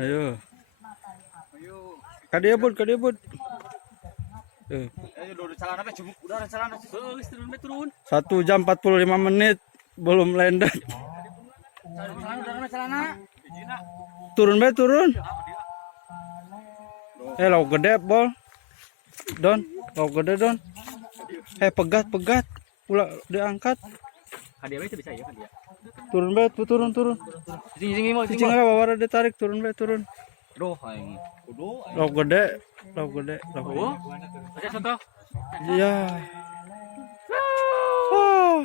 Ayo. Ayo. Kadia bud. Ayo udah celana teh jebuk, udah celana. Geus turun. 1 jam 45 menit belum landet. Celana celana. Turun. Lauk gede bol. Lauk gede don. Pegat. Pula diangkat. Kadia we bisa ya kadia. Turun. Cing mau Cicing lah bawa ditarik turun. Duh aing. Kudu. Lauk gede. Oh. Aja contoh. Iya. Oh.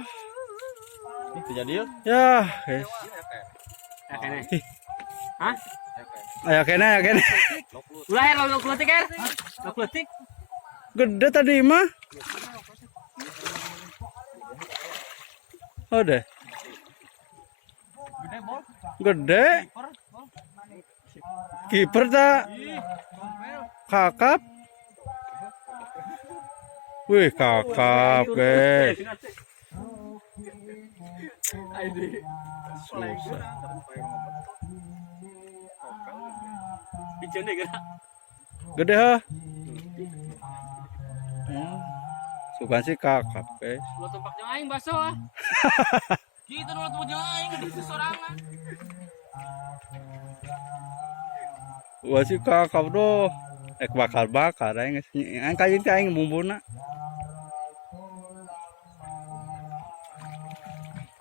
Itu jadi ya. Ya, guys. Kene. Hah? Ayo kene. Ulah ya lo kletik er. Lo kletik. Gede tadi mah. Oh deh. Gede bol. Gede. Kiper tak? Kakap. Wih, kakap, guys. Gede ha? Suka sih kakap, guys. Lo tumpaknya aing baso ah. Gitu lo tumpaknya aing di sorangan. Wah sih kakap doh. Bakar aing kain bumbuna.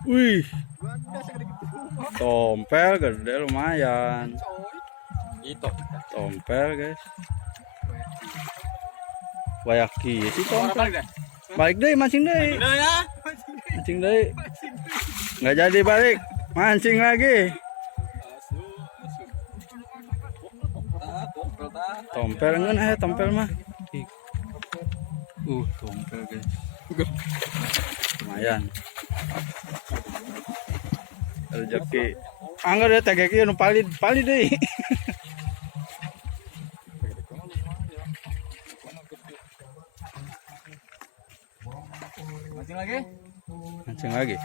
Wih. Tompel gede lumayan. Itu. Tompel, guys. Wayaki itu tompel. Balik deh mancing deh. Mancing deh. Nggak jadi balik. Mancing lagi. Tompel enggak tompel mah. Tompel guys. Lumayan. Rezeki. Anggar deh tegeki nu pali deh. Mancing lagi. Mancing lagi.